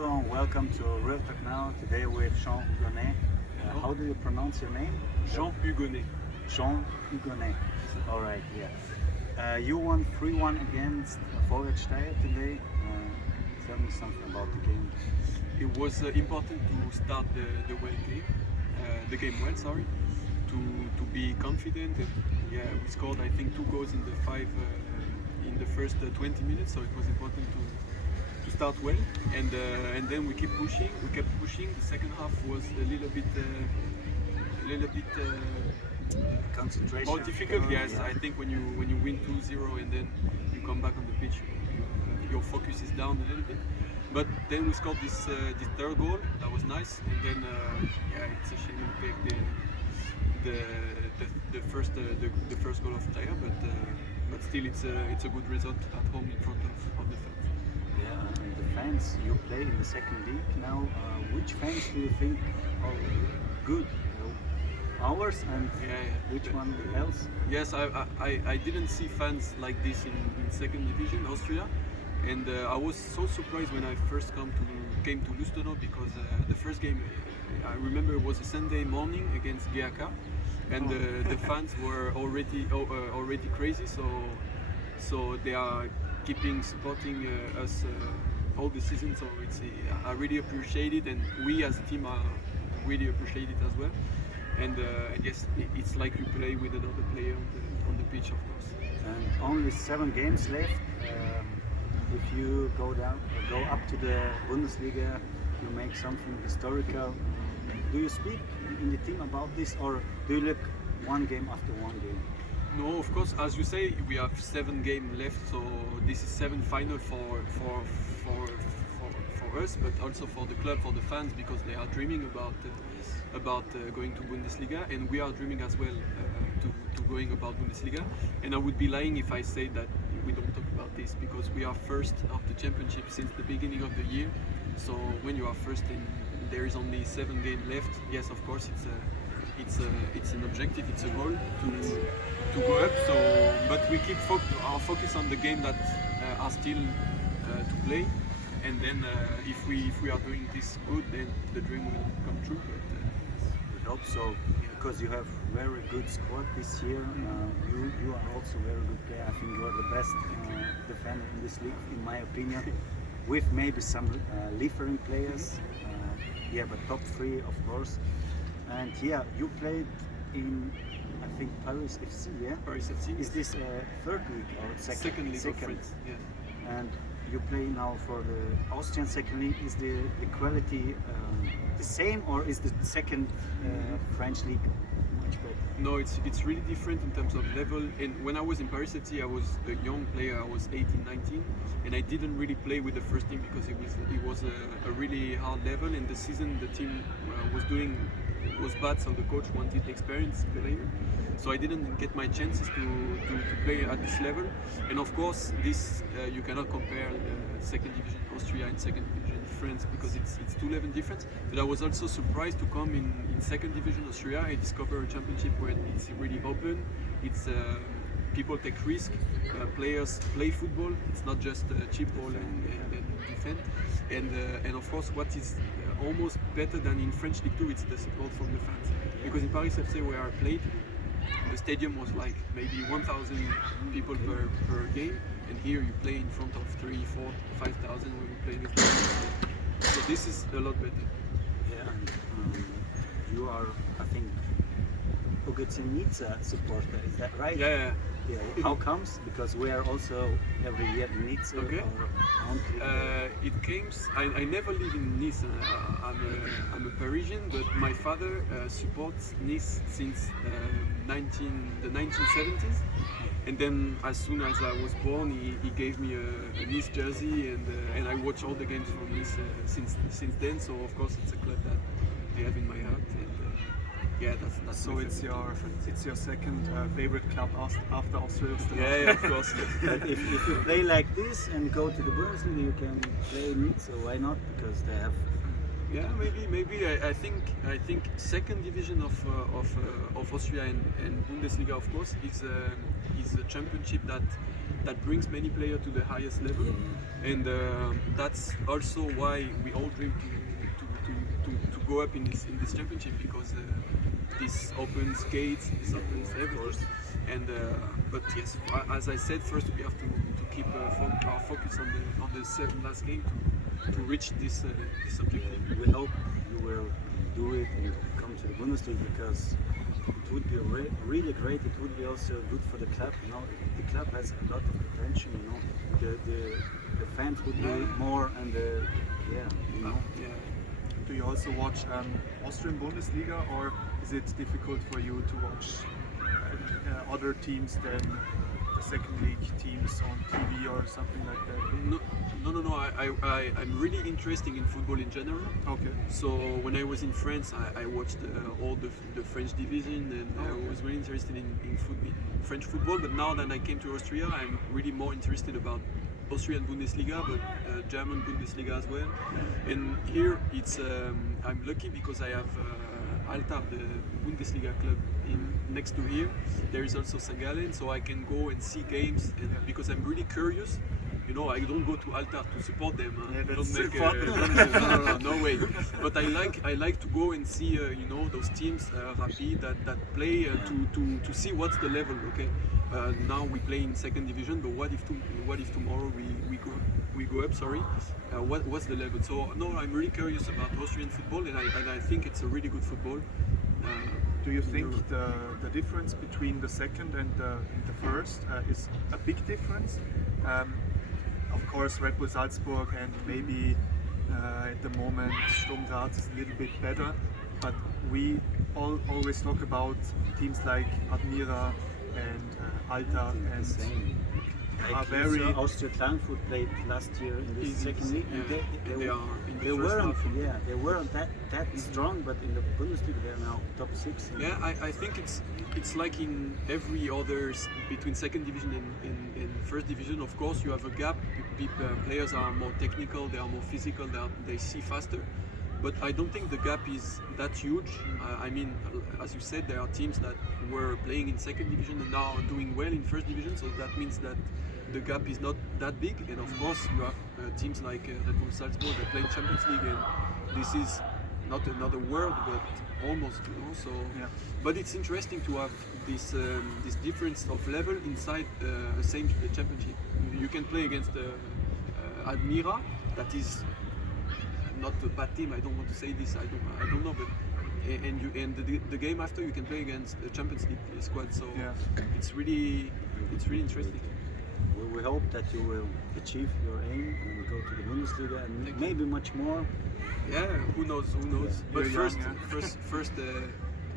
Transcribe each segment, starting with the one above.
Welcome to Real Talk Now. Today with Hugonet. How do you pronounce your name? Hugonet. Hugonet. All right, yeah. You won 3-1 against Vorwärtssteyr today. Tell me something about the game. It was important to start the game well. Sorry, to be confident. And, yeah, we scored I think 2 goals in the first 20 minutes. So it was important to start well, and then we kept pushing. The second half was a little bit Concentration. more difficult. Yes, Yeah. I think when you win 2-0 and then you come back on the pitch, your focus is down a little bit. But then we scored this third goal. That was nice, and then it's a shame we take the first goal of Taya, but still it's a good result at home in front of the fans. Yeah, and the fans, you play in the second league now. Which fans do you think are good? Ours and which one else? Yes, I didn't see fans like this in second division Austria, and I was so surprised when I first came to Lustenau, because the first game I remember it was a Sunday morning against GAK, and the fans were already crazy. So they are keeping supporting us all the season. So I really appreciate it, and we as a team are really appreciate it as well. And yes, it's like you play with another player on the pitch, of course. And only 7 games left. If you go up to the Bundesliga, you make something historical. Do you speak in the team about this, or do you look one game after one game? No, of course, as you say, we have 7 games left, so this is 7 final for us, but also for the club, for the fans, because they are dreaming about going to Bundesliga, and we are dreaming as well to going about Bundesliga. And I would be lying if I say that we don't talk about this, because we are first of the championship since the beginning of the year. So when you are first and there is only 7 games left, yes, of course, it's an objective, it's a goal to go up. So, but we keep our focus on the game that are still to play, and then if we are doing this good, then the dream will come true. We hope so, because you have very good squad this year. You are also very good player. I think you are the best defender in this league, in my opinion, with maybe some different players. But top 3, of course. And you played in, I think, Paris FC, yeah? Paris FC. Is this third league or second? Second league of France, yes. And you play now for the Austrian second league. Is the quality the same, or is the second French league much better? No, it's really different in terms of level. And when I was in Paris FC, I was a young player. I was 18, 19, and I didn't really play with the first team because it was a really hard level. And the season the team was bad, so the coach wanted experienced player. So I didn't get my chances to play at this level. And of course, this you cannot compare second division Austria and second division France, because it's 2 level difference. But I was also surprised to come in second division Austria and discover a championship where it's really open. It's people take risk, players play football. It's not just cheap ball and defend. And of course, what is almost better than in French League 2, it's the support from the fans. Because in Paris FC, where I played, the stadium was like maybe 1,000 people per game, and here you play in front of 3, 4, 5,000 when we play with them. So this is a lot better. Yeah, and you are, I think, Hugonet supporter, is that right? Yeah. How comes? Because we are also every year in Nice. Okay. It came. I never live in Nice. I'm a Parisian, but my father supports Nice since the 1970s. And then as soon as I was born, he gave me a Nice jersey, and I watch all the games from Nice since then. So of course it's a club that I have in my heart. And, that's so it's your second favorite club after Austria. Yeah, of course. But if you play like this and go to the Bundesliga, you can play in it. So why not? Because they have Yeah, maybe. I think second division of Austria and Bundesliga, of course, is a championship that brings many players to the highest level, and that's also why we all dream to go up in this championship, because this opens gates, this opens everything. And but yes, as I said, first we have to keep our focus on the seven last game to reach this objective. We hope you will do it and come to the Bundesliga, because it would be really great. It would be also good for the club. You know, the club has a lot of potential. You know, the fans would be more, and you know. Yeah. Do you also watch Austrian Bundesliga, or is it difficult for you to watch other teams than the second league teams on TV or something like that? No. I'm really interested in football in general. Okay. So when I was in France, I watched all the French division, and I was really interested in French football. But now that I came to Austria, I'm really more interested about Austrian Bundesliga, but German Bundesliga as well. And here it's I'm lucky because I have Alta, the Bundesliga club, next to here. There is also St. Gallen, so I can go and see games, and because I'm really curious. You know, I don't go to Alta to support them. That's Don't make, important. no way. But I like to go and see you know, those teams Rapid that play to see what's the level. Okay, now we play in second division, but what if tomorrow we go up? Sorry, what's the level? So no, I'm really curious about Austrian football, and I think it's a really good football. Do you think the difference between the second and the first is a big difference? Of course, Red Bull Salzburg and maybe at the moment Sturm Graz is a little bit better, but we always talk about teams like Admira and Alta, and are very. Austria Klagenfurt played last year in the second league, and they weren't that strong, but in the Bundesliga they are now top 6. Yeah, I think it's like in every others between second division and first division. Of course, you have a gap. Players are more technical, they are more physical, they see faster. But I don't think the gap is that huge. I mean, as you said, there are teams that were playing in second division and now are doing well in first division. So that means that the gap is not that big. And of course, you have teams like Red Bull Salzburg that play in Champions League, and this is not another world, but almost, you know. So, but it's interesting to have this difference of level inside the same championship. You can play against Admira, that is not a bad team. I don't want to say this. I don't know, but and the game after you can play against the Champions League squad. So it's really interesting. We hope that you will achieve your aim and go to the Bundesliga and maybe much more. Yeah, who knows? But first,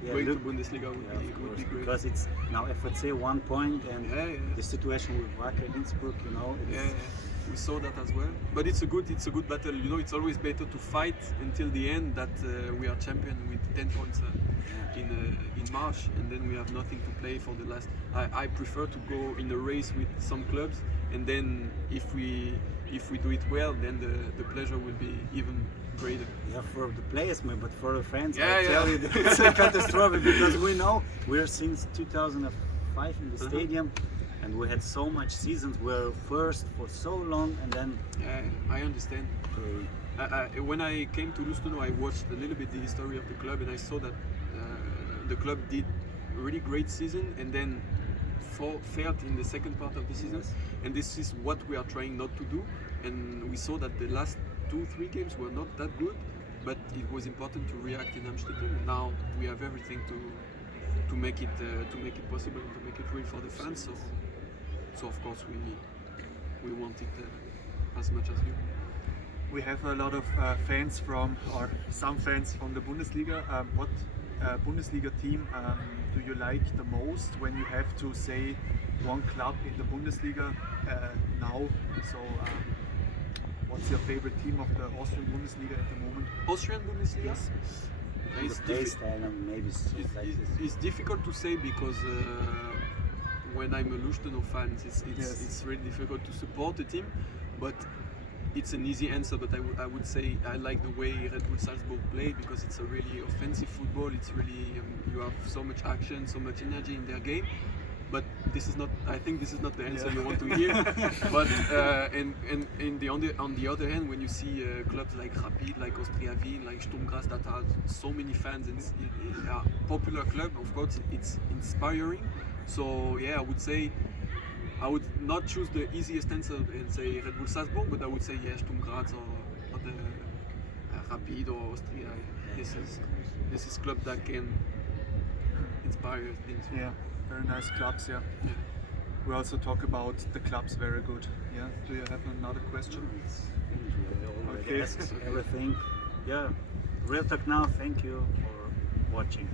going to Bundesliga would be great. Because it's now FAC 1 point, and the situation with Wacker Innsbruck, you know. We saw that as well. But it's a good battle. You know, it's always better to fight until the end that we are champion with 10 points in March, and then we have nothing to play for the last. I prefer to go in a race with some clubs, and then if we do it well, then the pleasure will be even greater. Yeah, for the players, but for the fans, I tell you, it's a catastrophe, because we know we're since 2005 in the stadium, and we had so much seasons. We're first for so long, and then. I understand. When I came to Lustenau, I watched a little bit the history of the club, and I saw that the club did a really great season, and then failed in the second part of the season. And this is what we are trying not to do. And we saw that the last 2-3 games were not that good, but it was important to react in Amstetten. And now we have everything to make it possible and to make it real for the fans. So of course we want it as much as you. We have a lot of fans some fans from the Bundesliga. What Bundesliga team do you like the most when you have to say one club in the Bundesliga now? So what's your favorite team of the Austrian Bundesliga at the moment? Austrian Bundesliga? Yes. It's difficult to say because when I'm a Lustenau fan, it's really difficult to support the team. But it's an easy answer, but I would say I like the way Red Bull Salzburg play because it's a really offensive football. It's really you have so much action, so much energy in their game. But this is not. I think this is not the answer you want to hear. But and on the other hand, when you see clubs like Rapid, like Austria Wien, like Sturm Graz that have so many fans and a popular club, of course, it's inspiring. So yeah, I would say I would not choose the easiest answer and say Red Bull Salzburg, but I would say yeah, Sturm Graz or the Rapid or Austria. This is club that can inspire things. Yeah, very nice clubs. Yeah. We also talk about the clubs very good. Yeah. Do you have another question? I already Okay. asked everything. Yeah. Real Talk Now. Thank you for watching.